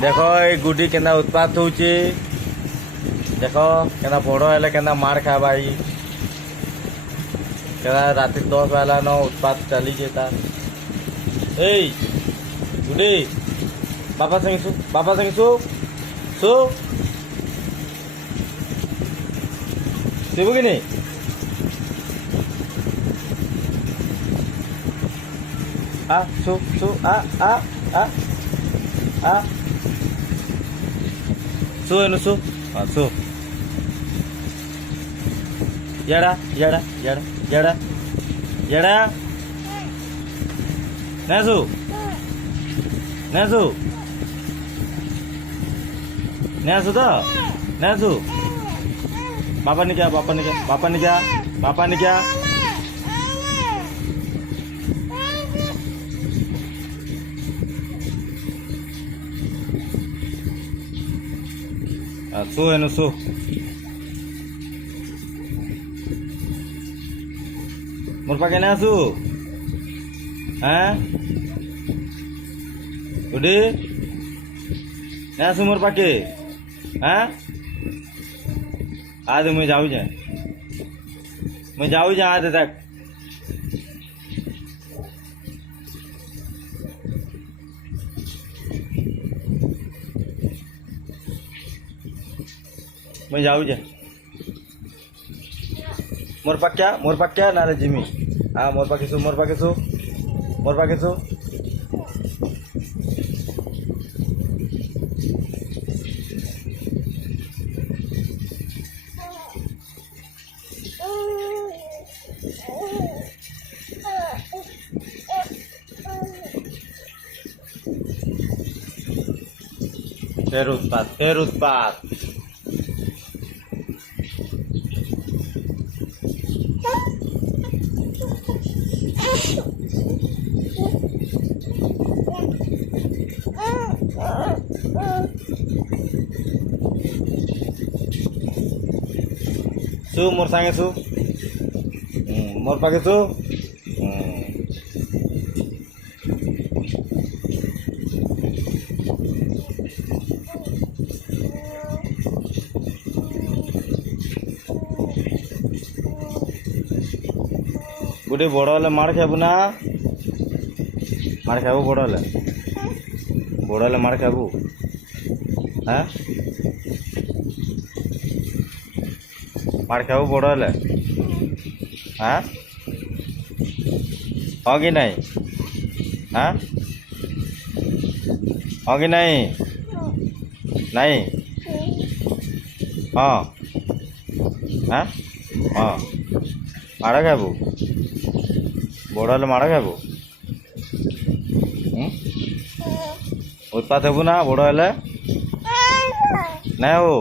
देख ये गुडी केना उत्पात होचे देख केना बड़ हेले केना मार खावा केना राति 10 वाला न उत्पात चली जेता ए गुडी बापा संग सो शिवू की नहीं आ सो आ सो एनु सो हाँ सो याड़ा याड़ा याड़ा याड़ा याड़ा नैसू नैसू नैसू तो नैसू पापा ने क्या पापा ने क्या पापा ने क्या पापा ने क्या सो है ना सो मोर पाके ना सो हैं उड़ी ना सो मोर पाके हैं आज मैं जाऊँ आज तक मैं जाऊँ मोर पाक्या ना रे जिमी हाँ मोर पाके सो फिर उत्पात सु मोर सांगे सु मोर पाके सु गुडी बड़ हेले मार खाबू ना मार खाबू बड़ हेले मार खाबू हाँ मार खाबू बड़ हेले हाँ हाँ कि नहीं हाँ हाँ कि नहीं नहीं हाँ हाँ हाँ मार खाबू बड़ हेले मार खाबू उत्पात हेबू ना बड़ हेले ना हो।